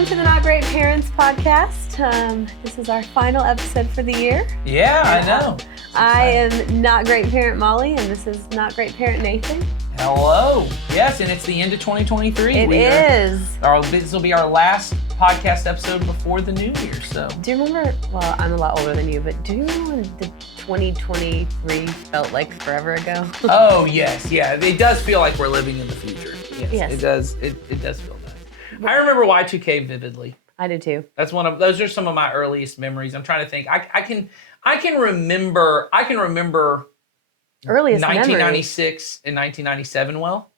Welcome to the Not Great Parents podcast. This is our final episode for the year. Yeah, I know. I am Not Great Parent Molly, and this is Not Great Parent Nathan. Hello. Yes, and it's the end of 2023. It is. This will be our last podcast episode before the new year. So, do you remember, well, I'm a lot older than you, but do you remember when the 2023 felt like forever ago? Oh, yes. Yeah, it does feel like we're living in the future. Yes. It does. It does feel nice. I remember Y2K vividly. I do too. Those are some of my earliest memories. I'm trying to think. I can remember Earliest 1996 and 1997 well.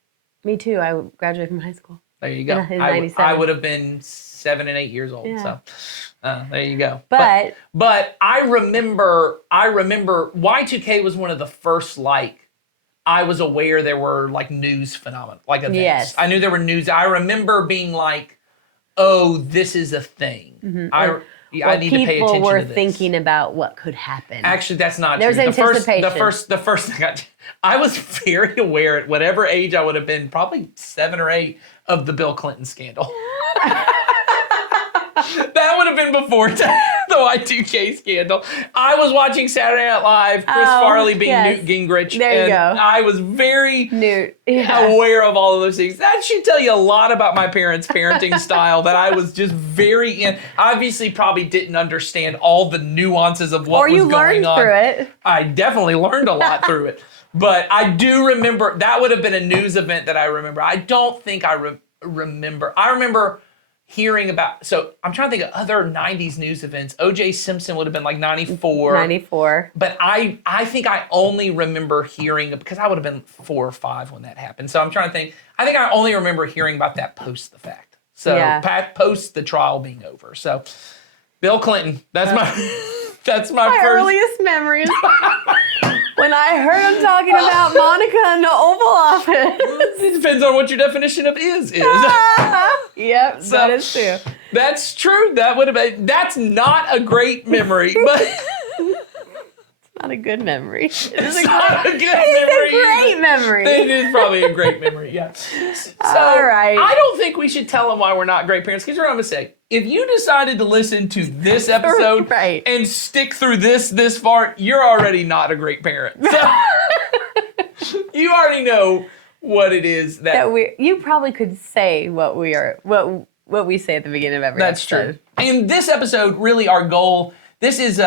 Me too. I graduated from high school. There you go. In I 97. would have been 7 and 8 years old. Yeah. So there you go. But I remember Y2K was one of the first, I was aware there were news phenomena, events. Yes. I knew there were news. I remember being like, oh, this is a thing. Mm-hmm. I need to pay attention people were to this. thinking about what could happen. Actually, that's not There's true. anticipation. The first thing I was very aware at whatever age I would have been, probably 7 or 8, of the Bill Clinton scandal. That would have been before the Y2K scandal. I was watching Saturday Night Live, Chris Farley being Newt Gingrich. There you go. I was very Yeah. aware of all of those things. That should tell you a lot about my parents' parenting style, that I was just very in. Obviously, probably didn't understand all the nuances of what was going on. Or you learned through it. I definitely learned a lot through it. But I do remember, that would have been a news event that I remember. I don't think I remember. I remember hearing about, so I'm trying to think of other 90s news events. O.J. Simpson would have been 94. 94. But I think I only remember hearing, because I would have been 4 or 5 when that happened. So I'm trying to think. I think I only remember hearing about that post the fact. So post the trial being over. So Bill Clinton, that's my first earliest memories. When I heard him talking about Monica in the Oval Office. It depends on what your definition of is. Yep, So, that is true. That's true. That's not a great memory, but Not a good memory. it's not a good memory. It's a great memory. It is probably a great memory, yeah. So All right. I don't think we should tell them why we're not great parents, because here's what I'm going to say. If you decided to listen to this episode Right. and stick through this far, you're already not a great parent. So you already know what it is that you probably could say what we say at the beginning of every that's episode. true. And this episode, really our goal, this is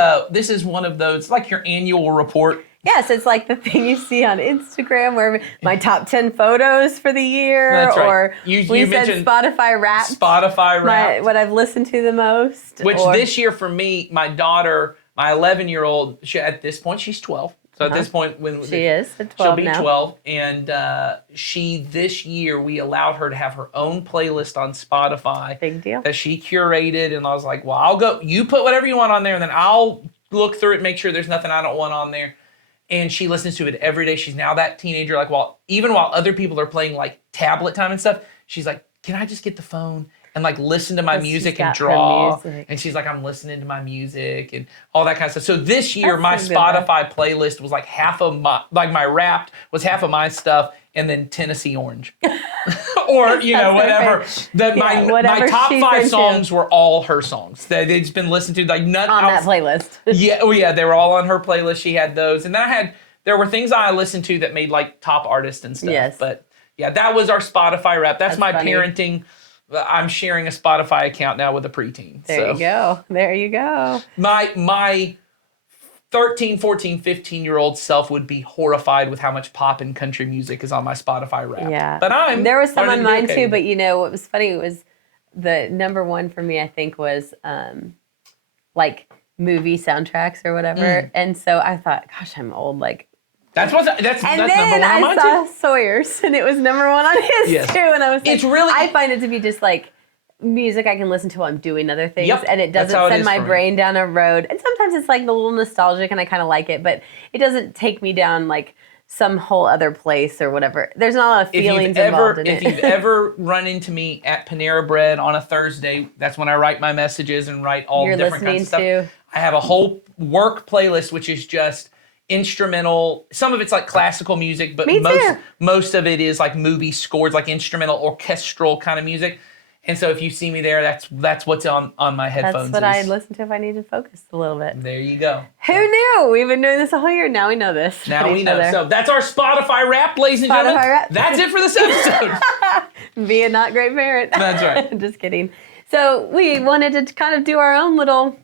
one of those, like your annual report. Yes, it's like the thing you see on Instagram where my top 10 photos for the year. That's right. Or You said mentioned Spotify Wrapped. Spotify Wrapped. What I've listened to the most. Which this year for me, my daughter, my 11-year-old, at this point, she's 12. So at this point, she is at 12 she'll be now. 12. And this year, we allowed her to have her own playlist on Spotify. Big deal. That she curated. And I was like, well, you put whatever you want on there, and then I'll look through it, make sure there's nothing I don't want on there. And she listens to it every day. She's now that teenager, even while other people are playing tablet time and stuff, she's like, can I just get the phone and listen to my music and draw? And she's like, I'm listening to my music and all that kind of stuff. So this year, my Spotify playlist was half of my Wrapped was half of my stuff, and then Tennessee Orange. Or, whatever. My top 5 songs were all her songs. They'd just been listened to, none on that playlist. Yeah, they were all on her playlist. She had those. And then there were things I listened to that made top artists and stuff. Yes. But yeah, that was our Spotify Wrap. That's my funny. parenting. I'm sharing a Spotify account now with a preteen. There you go. My 13, 14, 15-year-old self would be horrified with how much pop and country music is on my Spotify Wrap. Yeah. But there was some on mine okay. too, but what was funny was the number one for me, I think, was movie soundtracks or whatever. And so I thought, gosh, I'm old. That's and number then one on I mine saw too. Sawyer's, and it was number one on his Yes. too. And I was like, It's really- I find it to be just music I can listen to while I'm doing other things, Yep, and it that's doesn't how it send is my for me. brain down a road. And sometimes it's a little nostalgic, and I kind of like it, but it doesn't take me down some whole other place or whatever. There's not a lot of feelings involved in it. If you've ever run into me at Panera Bread on a Thursday, that's when I write my messages and write all the different kinds of stuff. You're listening I have a whole work playlist, which is just instrumental. Some of it's classical music, but Me too. most of it is movie scores, instrumental, orchestral kind of music. And so if you see me there, that's what's on my headphones. That's what I listen to if I need to focus a little bit. There you go. Who knew? We've been doing this a whole year. Now we know this. Now we know. So that's our Spotify Wrap, ladies and gentlemen. Wrap. That's it for this episode. Be a not great parent. That's right. Just kidding. So we wanted to kind of do our own little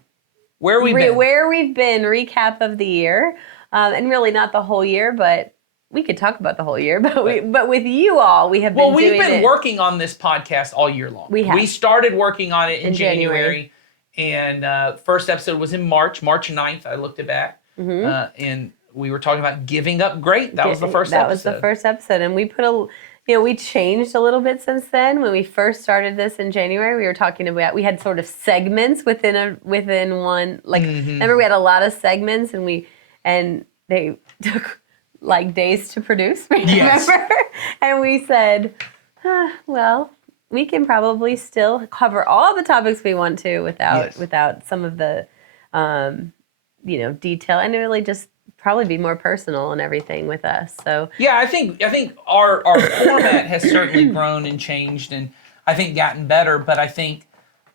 where we've been recap of the year, and really not the whole year, but we could talk about the whole year. But with you all, we have been. Well, we've been working on this podcast all year long. We have. We started working on it in January, and first episode was in March 9th. I looked it back, and we were talking about giving up great. That was the first episode. That was the first episode, and we put we changed a little bit since then. When we first started this in January, we were talking about, we had sort of segments within one, like, remember we had a lot of segments and they took like days to produce, yes. Remember? And we said, well, we can probably still cover all the topics we want to without some of the, detail, and really just probably be more personal and everything with us. So yeah, I think our format has certainly grown and changed, and I think gotten better. But I think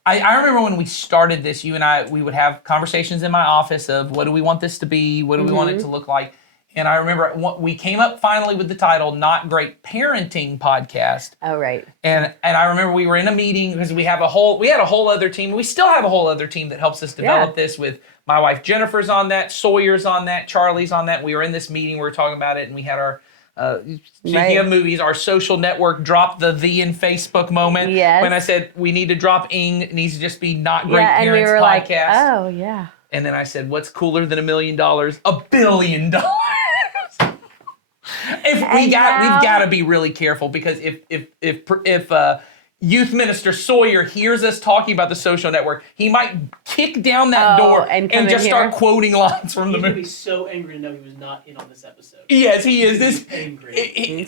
I remember when we started this, you and I, we would have conversations in my office of what do we want this to be, what do we want it to look like. And I remember we came up finally with the title Not Great Parenting Podcast. Oh, right. And I remember we were in a meeting because we had a whole other team. We still have a whole other team that helps us develop this, with my wife Jennifer's on that, Sawyer's on that, Charlie's on that. We were in this meeting, we were talking about it, and we had our speaking of movies, our social network dropped the in Facebook moment. Yes. When I said we need to drop ing, it needs to just be Not Great Parents and we were Podcast. Like, oh yeah. And then I said, what's cooler than $1 million? $1 billion. We've got to be really careful, because if youth minister Sawyer hears us talking about the social network, he might kick down that door and just start quoting lines from the movie. He's going to be so angry to know he was not in on this episode. Yes, he is.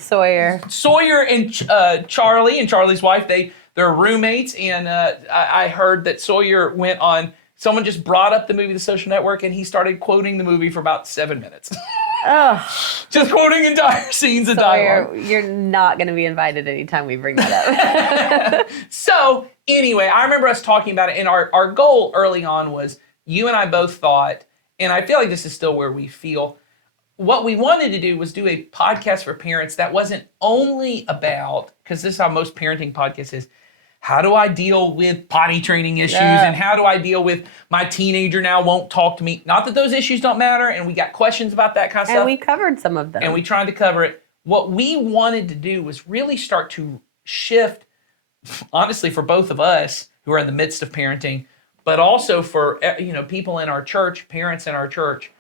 Sawyer and Charlie and Charlie's wife, they're roommates, and I heard that Sawyer went on. Someone just brought up the movie The Social Network, and he started quoting the movie for about 7 minutes. Oh. Just quoting entire scenes of dialogue. You're not going to be invited anytime we bring that up. So, anyway, I remember us talking about it, and our goal early on was, you and I both thought, and I feel like this is still where we feel, what we wanted to do was do a podcast for parents that wasn't only about, because this is how most parenting podcasts is, how do I deal with potty training issues, and how do I deal with my teenager now won't talk to me? Not that those issues don't matter, and we got questions about that kind of stuff. And we covered some of them. And we tried to cover it. What we wanted to do was really start to shift, honestly, for both of us who are in the midst of parenting, but also for people in our church, parents in our church,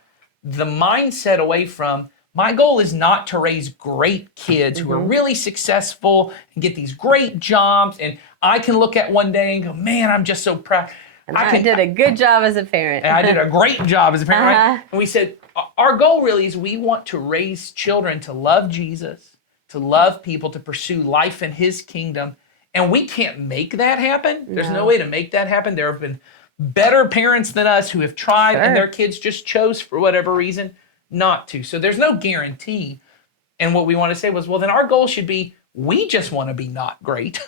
the mindset away from, my goal is not to raise great kids who are really successful and get these great jobs, and I can look at one day and go, man, I'm just so proud. And I did a good job as a parent. And I did a great job as a parent, right? And we said, our goal really is we want to raise children to love Jesus, to love people, to pursue life in his kingdom. And we can't make that happen. There's no way to make that happen. There have been better parents than us who have tried, and their kids just chose, for whatever reason, not to. So there's no guarantee. And what we want to say was, well, then our goal should be, we just want to be not great.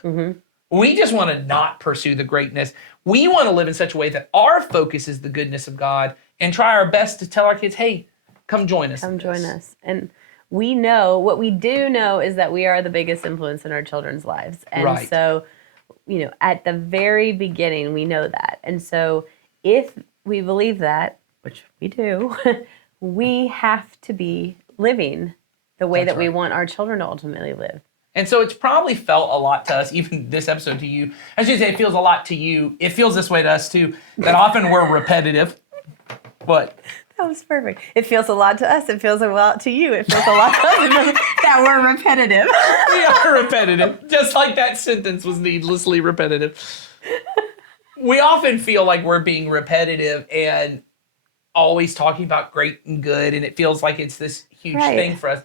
We just want to not pursue the greatness. We want to live in such a way that our focus is the goodness of God, and try our best to tell our kids, hey, come join us. Come join us. And we know, what we do know is that we are the biggest influence in our children's lives. And so, at the very beginning, we know that. And so if we believe that, which we do, we have to be living the way that we want our children to ultimately live. And so it's probably felt a lot to us, even this episode to you. I should say it feels a lot to you. It feels this way to us too, that often we're repetitive. But that was perfect. It feels a lot to us. It feels a lot to you. It feels a lot to us that we're repetitive. We are repetitive. Just like that sentence was needlessly repetitive. We often feel like we're being repetitive and always talking about great and good, and it feels like it's this huge thing for us.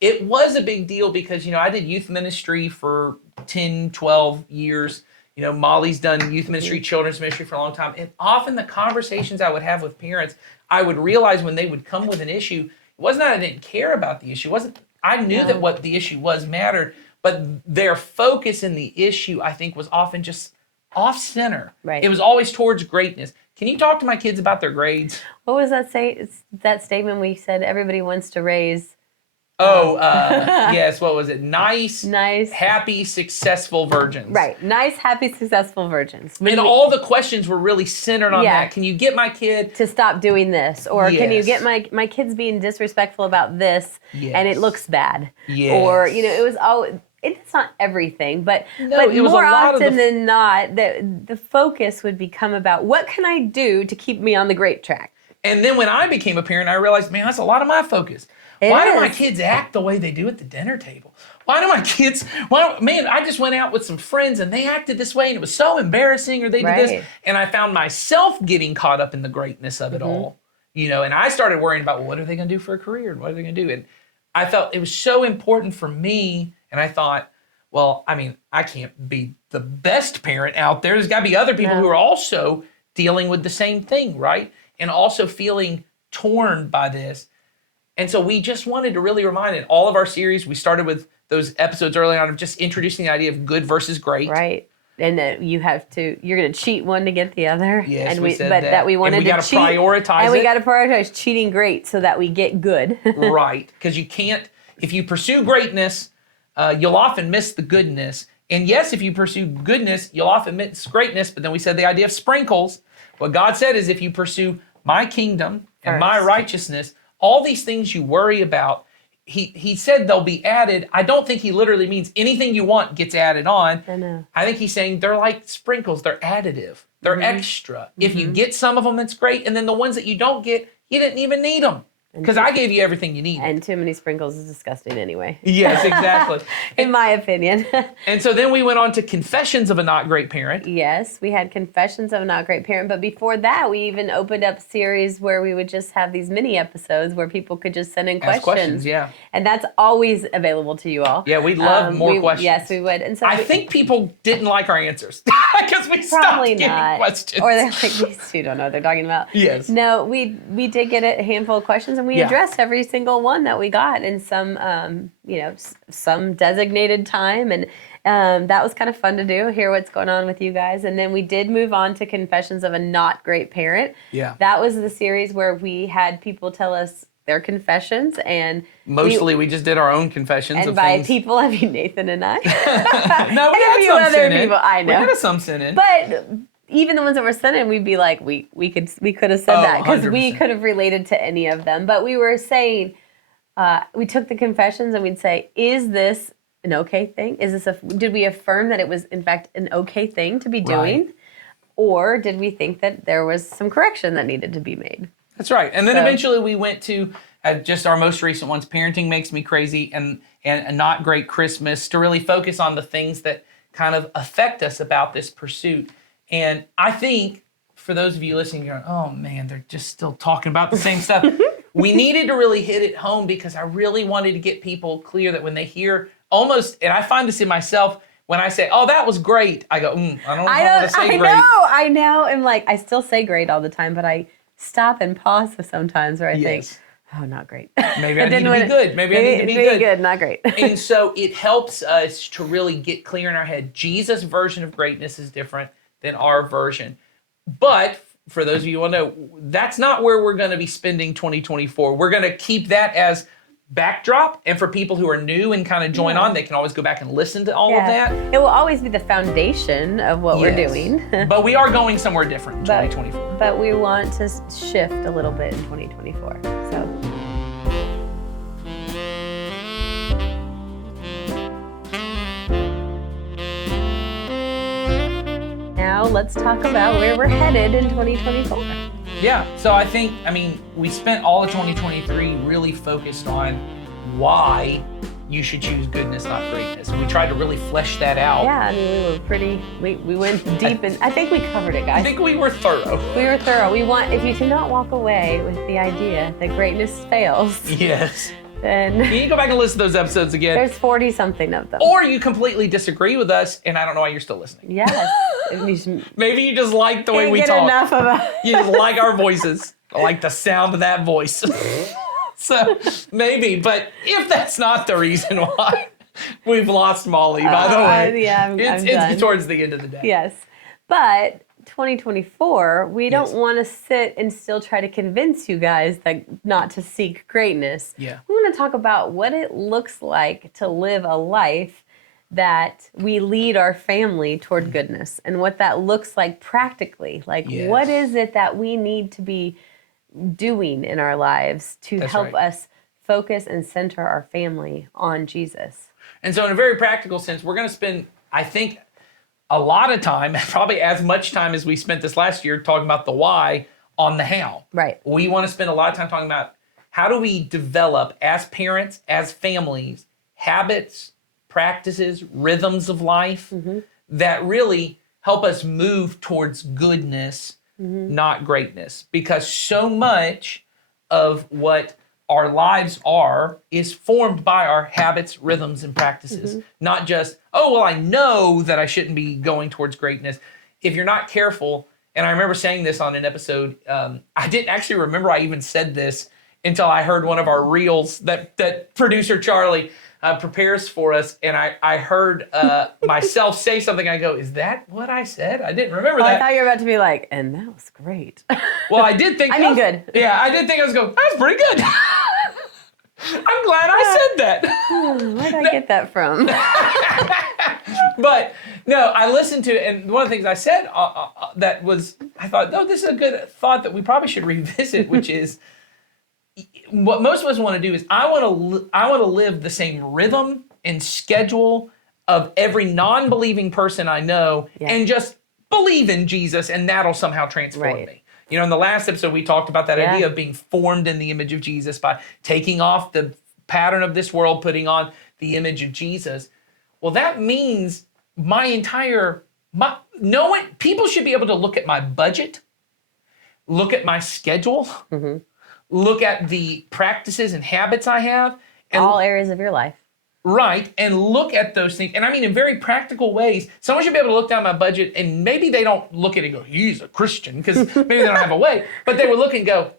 It was a big deal because, I did youth ministry for 10, 12 years. Molly's done youth ministry, children's ministry for a long time. And often the conversations I would have with parents, I would realize when they would come with an issue, it wasn't that I didn't care about the issue. I knew that what the issue was mattered. but their focus in the issue, I think, was often just off center. Right. It was always towards greatness. Can you talk to my kids about their grades? What was that that statement we said everybody wants to raise? Yes, what was it? Nice, happy, successful virgins. Right. Nice, happy, successful virgins. And all the questions were really centered on that. Can you get my kid to stop doing this? Or can you get my kids being disrespectful about this and it looks bad? Yes. Or, it was always, it's not everything, but it was more a lot often than not, the focus would become about what can I do to keep me on the great track? And then when I became a parent, I realized, man, that's a lot of my focus. Why do my kids act the way they do at the dinner table? Why do my kids, I just went out with some friends and they acted this way and it was so embarrassing, or they did this. And I found myself getting caught up in the greatness of it all, and I started worrying about, well, what are they going to do for a career? And what are they going to do? And I felt it was so important for me. And I thought, well, I can't be the best parent out there. There's got to be other people who are also dealing with the same thing, right? And also feeling torn by this. And so we just wanted to really remind, in all of our series, we started with those episodes early on of just introducing the idea of good versus great. Right. And that you're going to cheat one to get the other. Yes, and we said that. That we wanted and we to cheat. Prioritize and we got to prioritize cheating great so that we get good. Right. Because you can't, if you pursue greatness, you'll often miss the goodness. And yes, if you pursue goodness, you'll often miss greatness. But then we said the idea of sprinkles. What God said is, if you pursue my kingdom and my righteousness, all these things you worry about, he said they'll be added. I don't think he literally means anything you want gets added on. I know. I think he's saying they're like sprinkles. They're additive. They're extra. If you get some of them, that's great. And then the ones that you don't get, you didn't even need them. Because I gave you everything you needed. And too many sprinkles is disgusting anyway. Yes, exactly. In my opinion. And so then we went on to Confessions of a Not Great Parent. Yes, we had Confessions of a Not Great Parent. But before that, we even opened up series where we would just have these mini episodes where people could just send in questions. Yeah. And that's always available to you all. Yeah, we'd love more questions. Yes, we would. And so I think people didn't like our answers because we stopped getting questions. Or they're like, these two don't know what they're talking about. Yes. No, we did get a handful of questions, and we addressed every single one that we got in some, some designated time. And that was kind of fun to do, hear what's going on with you guys. And then we did move on to Confessions of a Not Great Parent. Yeah. That was the series where we had people tell us their confessions, and mostly we just did our own confessions. And of by things. people, I mean Nathan and I. No, we had some sin in. I know. We had some sin in. But even the ones that were sent in, we'd be like, we could have said that because we 100%. could have related to any of them. But we were saying, we took the confessions and we'd say, is this an okay thing? Did we affirm that it was in fact an okay thing to be doing? Right. Or did we think that there was some correction that needed to be made? That's right. And then eventually we went to just our most recent ones, Parenting Makes Me Crazy and A Not Great Christmas, to really focus on the things that kind of affect us about this pursuit. And I think for those of you listening, you're going, oh man, they're just still talking about the same stuff. We needed to really hit it home because I really wanted to get people clear that when they hear almost, and I find this in myself, when I say, oh, that was great, I go, I don't know how to say great. I know. I'm like, I still say great all the time, but I stop and pause sometimes where I think, oh, not great. Maybe I need to be good. Maybe I need to be good. Not great. And so it helps us to really get clear in our head. Jesus' version of greatness is different than our version. But for those of you who want to know, that's not where we're going to be spending 2024. We're going to keep that as backdrop. And for people who are new and kind of join on, they can always go back and listen to all of that. It will always be the foundation of what we're doing. But we are going somewhere different in 2024. But we want to shift a little bit in 2024. So. Now let's talk about where we're headed in 2024. Yeah, so we spent all of 2023 really focused on why you should choose goodness, not greatness. And we tried to really flesh that out. Yeah, we went deep in, I think we covered it, guys. I think we were thorough. We were thorough. If you do not walk away with the idea that greatness fails. Yes. Then you can go back and listen to those episodes again. There's 40 something of them. Or you completely disagree with us, and I don't know why you're still listening. Yes. Maybe you just like the way we talk. Enough of You just like our voices. I like the sound of that voice. So maybe, but if that's not the reason why, We've lost Molly, by the way. Yeah, I'm it's done. towards the end of the day. Yes. But 2024, we don't Yes. want to sit and still try to convince you guys that not to seek greatness. Yeah. We want to talk about what it looks like to live a life that we lead our family toward goodness and what that looks like practically. Like, Yes. what is it that we need to be doing in our lives to That's help right. us focus and center our family on Jesus? And so in a very practical sense, we're going to spend, I think, a lot of time, probably as much time as we spent this last year talking about the why on the how. Right. We want to spend a lot of time talking about how do we develop as parents, as families, habits, practices, rhythms of life that really help us move towards goodness, not greatness. Because so much of what our lives is formed by our habits, rhythms, and practices. Not just, oh, well, I know that I shouldn't be going towards greatness. If you're not careful, and I remember saying this on an episode, I didn't actually remember I even said this until I heard one of our reels that producer Charlie prepares for us, and I heard myself say something. I go, is that what I said? I didn't remember Oh, that. I thought you were about to be like, and that was great. Well, I did think. I mean, good. Yeah, I did think I was going. That's pretty good. I'm glad I said that. Where did I get that from? But no, I listened to it, and one of the things I said that was, I thought, no, this is a good thought that we probably should revisit, which is what most of us want to do is I want to live the same rhythm and schedule of every non-believing person I know, Yeah. and just believe in Jesus, and that'll somehow transform Right. me. You know, in the last episode, we talked about that Yeah. idea of being formed in the image of Jesus by taking off the pattern of this world, putting on the image of Jesus. Well, that means people should be able to look at my budget, look at my schedule, look at the practices and habits I have, and All areas of your life. right, and look at those things. And I mean, in very practical ways, someone should be able to look down my budget, and maybe they don't look at it and go, he's a Christian, because maybe they don't have a way, but they would look and go,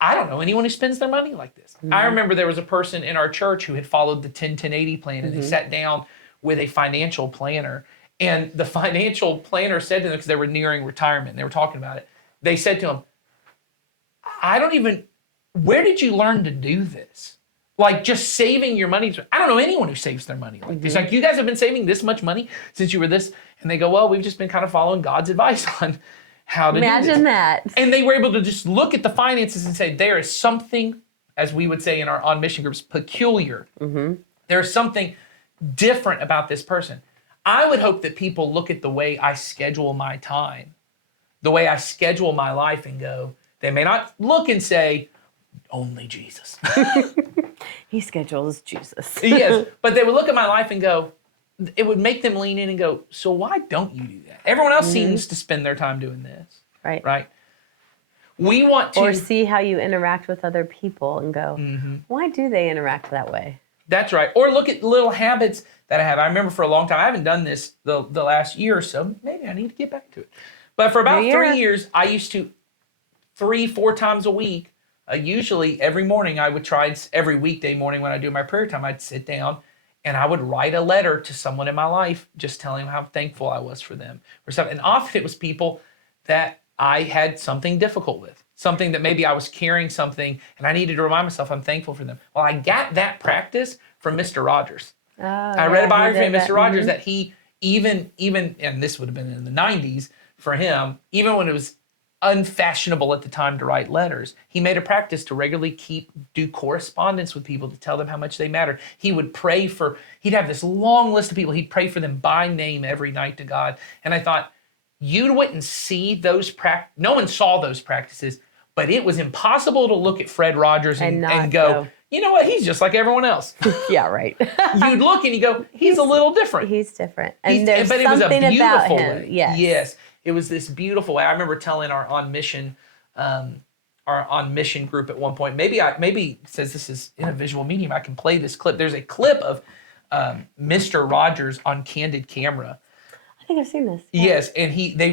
I don't know anyone who spends their money like this. I remember there was a person in our church who had followed the 10-10-80 plan, and they sat down with a financial planner. And the financial planner said to them, because they were nearing retirement, and they were talking about it, they said to him, where did you learn to do this? Like, just saving your money. I don't know anyone who saves their money like this. Like, you guys have been saving this much money since you were this. And they go, well, we've just been kind of following God's advice on how to do this. Imagine that. And they were able to just look at the finances and say, there is something, as we would say in our On Mission groups, peculiar. There's something different about this person. I would hope that people look at the way I schedule my time, the way I schedule my life, and go, they may not look and say, only Jesus. He schedules Jesus. Yes, but they would look at my life and go, it would make them lean in and go, so why don't you do that? Everyone else seems to spend their time doing this, Right. right? We want to... Or see how you interact with other people and go, why do they interact that way? That's right. Or look at little habits that I have. I remember for a long time, I haven't done this the last year or so. Maybe I need to get back to it. But for about 3 years, I used to 3-4 times a week, usually every morning, I would try, every weekday morning when I do my prayer time, I'd sit down and I would write a letter to someone in my life, just telling them how thankful I was for them or something. And often it was people that I had something difficult with, something that maybe I was carrying something and I needed to remind myself I'm thankful for them. Well, I got that practice from Mr. Rogers. I read a biography of Mr. Rogers that he even, and this would have been in the 90s for him, even when it was unfashionable at the time to write letters, he made a practice to regularly do correspondence with people to tell them how much they mattered. He would he'd have this long list of people, he'd pray for them by name every night to God. And I thought, you wouldn't see those no one saw those practices, but it was impossible to look at Fred Rogers and go, you know what, he's just like everyone else. Yeah, right. You'd look and you go, he's a little different. He's different. And there's but it was a something about beautiful him. way. Yes. Yes. It was this beautiful way. I remember telling our On Mission group at one point, maybe since this is in a visual medium, I can play this clip. There's a clip of Mr. Rogers on candid camera. I think I've seen this. Yeah. Yes, and they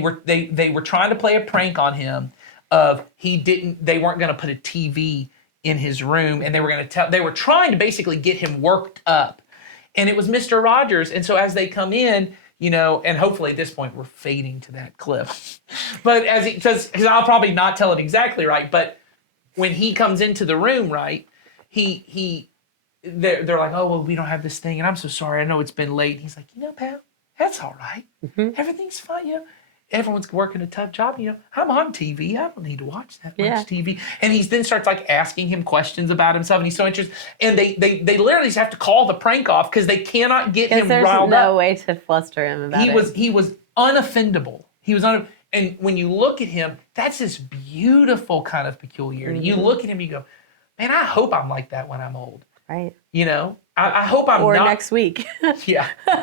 were trying to play a prank on him they weren't going to put a TV in his room, and they were trying to basically get him worked up. And it was Mr. Rogers. And so as they come in, you know, and hopefully at this point we're fading to that clip. But as he says, because I'll probably not tell it exactly right, but when he comes into the room, right, they're like, oh, well, we don't have this thing, and I'm so sorry. I know it's been late. He's like, you know, pal, that's all right. Everything's fine. You know, everyone's working a tough job. You know, I'm on TV. I don't need to watch that much TV. And he then starts like asking him questions about himself, and he's so interested. And they literally just have to call the prank off because they cannot get him riled up. There's no way to fluster him about it. He was unoffendable. And when you look at him, that's this beautiful kind of peculiarity. You look at him, you go, man, I hope I'm like that when I'm old. Right. You know, I hope I'm or not. Or next week. Yeah. I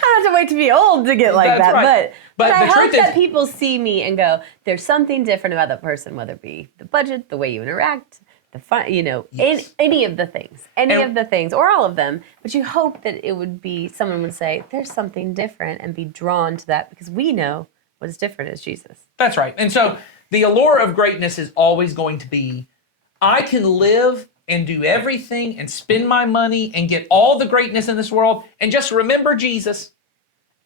don't have to wait to be old to get like That's that. Right. But I the hope truth that is, people see me and go, there's something different about that person, whether it be the budget, the way you interact, the fun, you know, any of the things, or all of them. But you hope that it would be, someone would say, there's something different and be drawn to that because we know what is different is Jesus. That's right. And so the allure of greatness is always going to be, I can live and do everything and spend my money and get all the greatness in this world and just remember Jesus.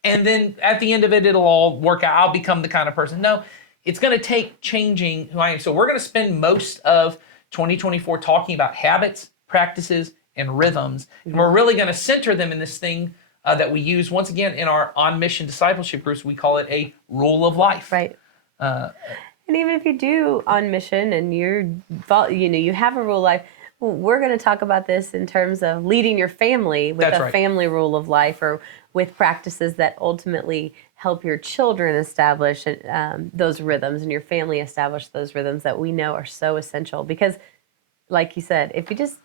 And then at the end of it, it'll all work out. I'll become the kind of person. No, it's going to take changing who I am. So we're going to spend most of 2024 talking about habits, practices, and rhythms. And we're really going to center them in this thing that we use, once again, in our On Mission discipleship groups. We call it a rule of life. Right. And even if you do On Mission and you have a rule of life, we're going to talk about this in terms of leading your family with family rule of life, or with practices that ultimately help your children establish those rhythms, and your family establish those rhythms that we know are so essential. Because, like you said, if you just,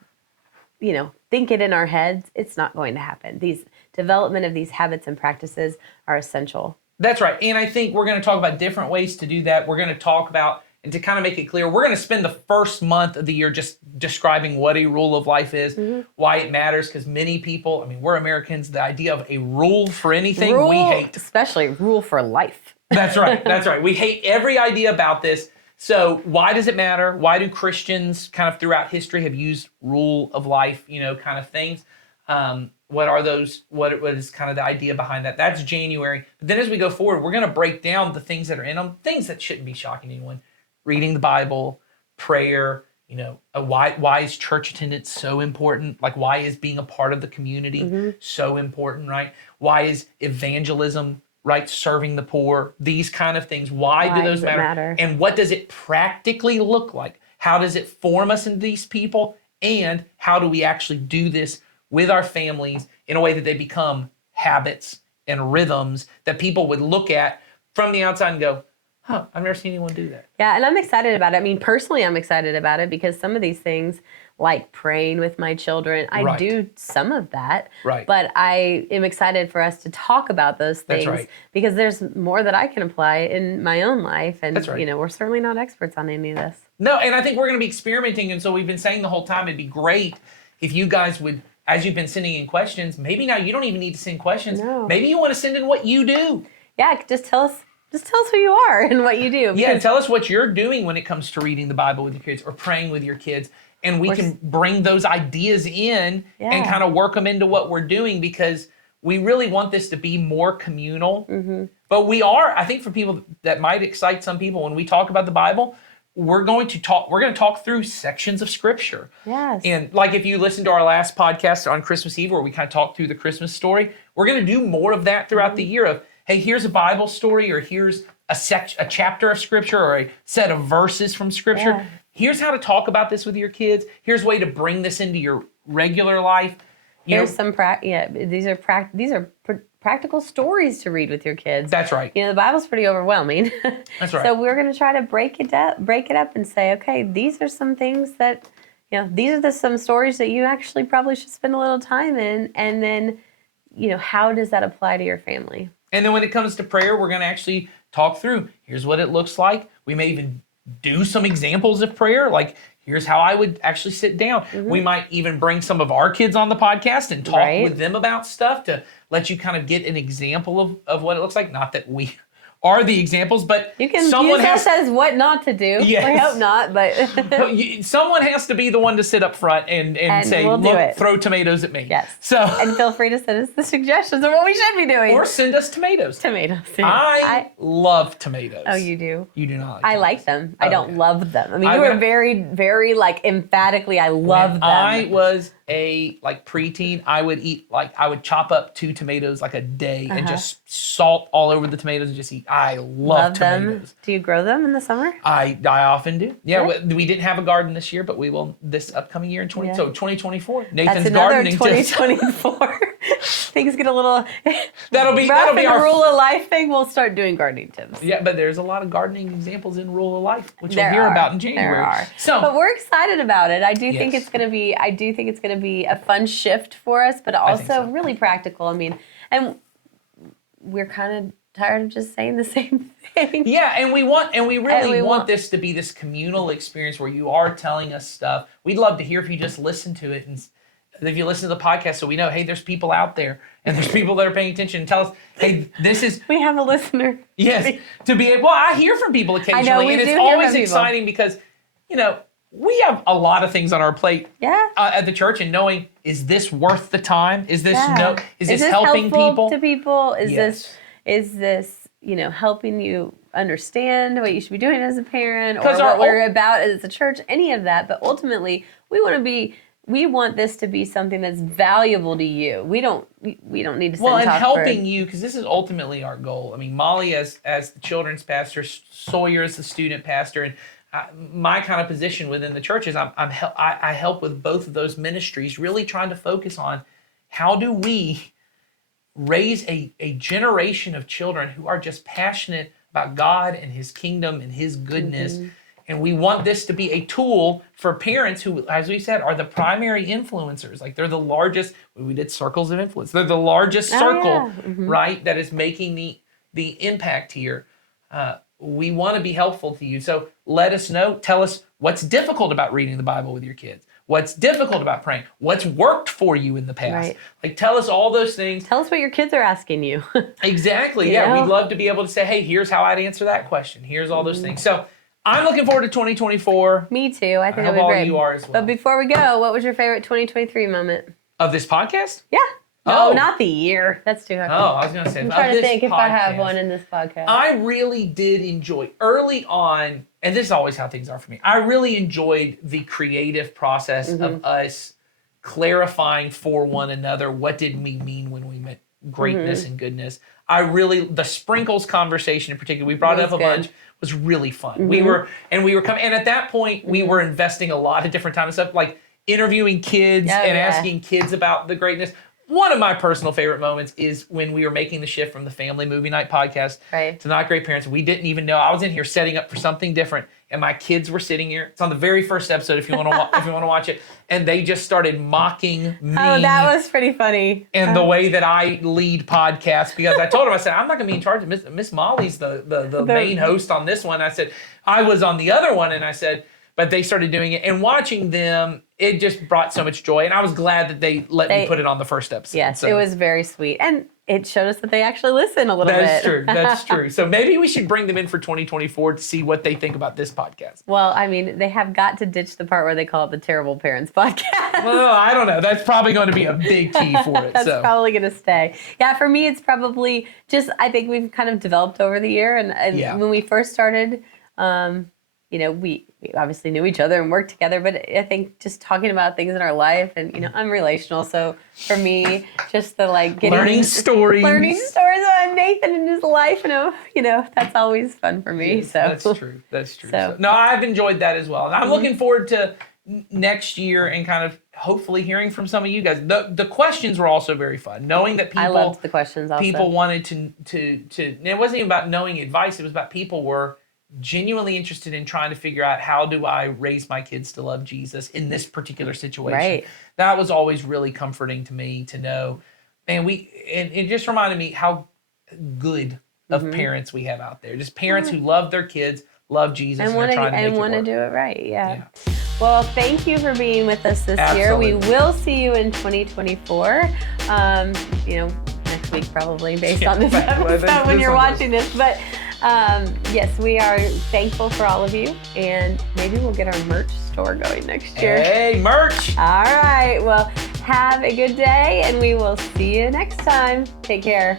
think it in our heads, it's not going to happen. These development of these habits and practices are essential. That's right. And I think we're going to talk about different ways to do that. We're going to talk about, and to kind of make it clear, we're going to spend the first month of the year just describing what a rule of life is, why it matters, because many people, we're Americans, the idea of a rule for anything we hate. Especially rule for life. That's right. That's right. We hate every idea about this. So why does it matter? Why do Christians kind of throughout history have used rule of life, kind of things? What are those? What is kind of the idea behind that? That's January. But then as we go forward, we're going to break down the things that are in them, things that shouldn't be shocking to anyone. Reading the Bible, prayer, why is church attendance so important? Like, why is being a part of the community so important, right? Why is evangelism, right? Serving the poor, these kind of things. Why do those matter? And what does it practically look like? How does it form us into these people? And how do we actually do this with our families in a way that they become habits and rhythms that people would look at from the outside and go, I've never seen anyone do that. Yeah, and I'm excited about it. Personally, I'm excited about it because some of these things, like praying with my children, I do some of that. Right. But I am excited for us to talk about those things because there's more that I can apply in my own life. And, we're certainly not experts on any of this. No, and I think we're going to be experimenting. And so we've been saying the whole time, it'd be great if you guys would, as you've been sending in questions, maybe now you don't even need to send questions. No. Maybe you want to send in what you do. Yeah, just tell us who you are and what you do. Yeah, tell us what you're doing when it comes to reading the Bible with your kids or praying with your kids. And we can bring those ideas in and kind of work them into what we're doing, because we really want this to be more communal. But I think for people that might excite some people, when we talk about the Bible, we're going to talk through sections of Scripture. Yes. And like if you listen to our last podcast on Christmas Eve where we kind of talked through the Christmas story, we're going to do more of that throughout the year of, hey, here's a Bible story, or here's a chapter of Scripture, or a set of verses from Scripture. Yeah. Here's how to talk about this with your kids. Here's a way to bring this into your regular life. These are practical stories to read with your kids. That's right. The Bible's pretty overwhelming. That's right. So we're going to try to break it up and say, okay, these are some things that, these are some stories that you actually probably should spend a little time in, and then, how does that apply to your family? And then when it comes to prayer, we're going to actually talk through, here's what it looks like. We may even do some examples of prayer, like here's how I would actually sit down. We might even bring some of our kids on the podcast and talk with them about stuff to let you kind of get an example of what it looks like. Not that we are the examples, but You can someone use has us as what not to do. Yes. I hope not, but someone has to be the one to sit up front and say, we'll do look, it. throw tomatoes at me. Yes. So and feel free to send us the suggestions of what we should be doing. or send us tomatoes. Tomatoes. I love tomatoes. Oh, you do? You do not like I tomatoes. like them. I Oh, don't okay. love them. I mean, I you were would- very, very like emphatically, I love When them. I was a preteen, I would chop up 2 tomatoes like a day and just salt all over the tomatoes and just eat. I love them. tomatoes. Do you grow them in the summer? I often do. Yeah, Really? we didn't have a garden this year, but we will this upcoming year in 2024. Nathan's That's another gardening tips. 2024. Things get a little That'll be rough in our rule of life thing. We'll start doing gardening tips. Yeah, but there's a lot of gardening examples in Rule of Life, which There you'll hear are. about in January. There are. So, but we're excited about it. I do think Yes. it's going to be. I do think it's going to be a fun shift for us, but think also so. really practical. I mean, and we're kind of tired of just saying the same thing. yeah, and we really we want want- this to be this communal experience where you are telling us stuff. We'd love to hear if you just listen to it and if you listen to the podcast, so we know, hey, there's people out there and there's people that are paying attention and tell us, hey, this is We have a listener. yes to be. Well, I hear from people occasionally, we and do it's hear always from people. exciting because we have a lot of things on our plate. Yeah. At the church, and knowing, is this worth the time? Is this Yeah. is this helping helpful people? to people? Yes. Is this helping you understand what you should be doing as a parent, or 'Cause what our we're about as a church? Any of that, but ultimately, we want this to be something that's valuable to you. We don't need to sit Well, and and talk helping you, because this is ultimately our goal. I mean, Molly as the children's pastor, Sawyer as the student pastor, and my kind of position within the church is I help with both of those ministries, really trying to focus on how do we raise a generation of children who are just passionate about God and His kingdom and His goodness. Mm-hmm. And we want this to be a tool for parents who, as we said, are the primary influencers. Like they're the largest, we did circles of influence. They're the largest circle, yeah. Mm-hmm. right, that is making the impact here. We want to be helpful to you. So let us know. Tell us what's difficult about reading the Bible with your kids. What's difficult about praying. What's worked for you in the past. Right. Like tell us all those things. Tell us what your kids are asking you. Exactly. You Yeah, know? we'd love to be able to say, hey, here's how I'd answer that question. Here's all those things. So I'm looking forward to 2024 Me too. I think hope it'll be all great. you are as well. But before we go, what was your favorite 2023 moment? of this podcast. Yeah. No, Oh. not the year. That's too hard. Oh, I was going to say, I'm of trying to this think if I have podcast. one in this podcast. I really did enjoy early on, and this is always how things are for me. I really enjoyed the creative process of us clarifying for one another what did we mean when we meant greatness and goodness. The sprinkles conversation in particular, we brought it up a Was good. bunch, was really fun. We were coming, and at that point we were investing a lot of different time and stuff, like interviewing kids Oh, and yeah. asking kids about the greatness. One of my personal favorite moments is when we were making the shift from the Family Movie Night podcast Right. to Not Great Parents. We didn't even know. I was in here setting up for something different, and my kids were sitting here. It's on the very first episode if you want to if you want to watch it. And they just started mocking me. Oh, that was pretty funny. and the way that I lead podcasts, because I told them, I said, I'm not going to be in charge of Miss Molly's the main host on this one. I said, I was on the other one, and I said, but they started doing it, and watching them, it just brought so much joy, and I was glad that they let me put it on the first episode. Yes, So it was very sweet. And it showed us that they actually listen a little That's bit. true. That's true. So maybe we should bring them in for 2024 to see what they think about this podcast. Well, I mean, they have got to ditch the part where they call it the Terrible Parents podcast. Well, I don't know. That's probably going to be a big key for it. That's So probably going to stay. Yeah, for me, it's probably just, I think we've kind of developed over the year. And Yeah. when we first started, we obviously knew each other and worked together, but I think just talking about things in our life, and I'm relational, so for me, just the getting learning stories. about Nathan and his life, that's always fun for me. So That's true. That's true. So- No, I've enjoyed that as well. And I'm looking forward to next year and kind of hopefully hearing from some of you guys. The questions were also very fun. Knowing that I loved the questions also. people wanted to and it wasn't even about knowing advice, it was about people were genuinely interested in trying to figure out, how do I raise my kids to love Jesus in this particular situation. Right. That was always really comforting to me to know. And it just reminded me how good of parents we have out there. Just parents who love their kids, love Jesus, and and are trying to make it want to work. do it right. Yeah. Well, thank you for being with us this year. We Absolutely. will see you in 2024. Next week probably, based Yeah, on this right. Well, episode this when you're one watching this. But Yes, we are thankful for all of you, and maybe we'll get our merch store going next year. Hey, merch! All right. Well, have a good day, and we will see you next time. Take care.